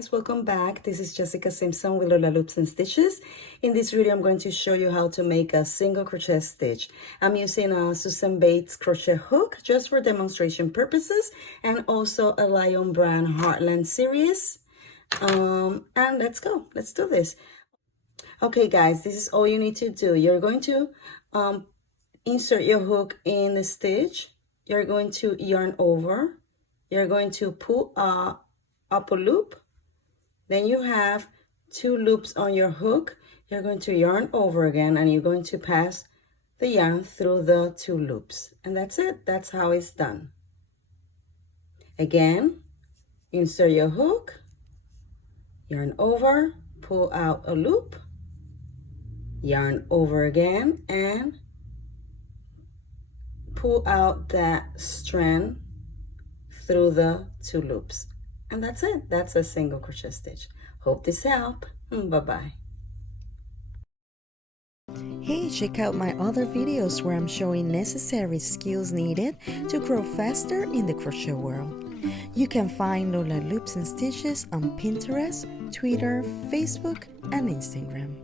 guys, welcome back. This is Jessica Simpson with Lola Loops and Stitches. In this video, I'm going to show you how to make a single crochet stitch. I'm using a Susan Bates crochet hook just for demonstration purposes, and also a Lion Brand Heartland series. And let's go. Let's do this. Okay, guys, this is all you need to do. You're going to insert your hook in the stitch. You're going to yarn over. You're going to pull up a loop. Then you have 2 loops on your hook. You're going to yarn over again, and you're going to pass the yarn through the 2 loops. And that's it. That's how it's done. Again, insert your hook, yarn over, pull out a loop, yarn over again, and pull out that strand through the 2 loops. And that's it. That's a single crochet stitch. Hope this helped. Bye-bye. Hey, check out my other videos where I'm showing necessary skills needed to grow faster in the crochet world. You can find Lola Loops and Stitches on Pinterest, Twitter, Facebook, and Instagram.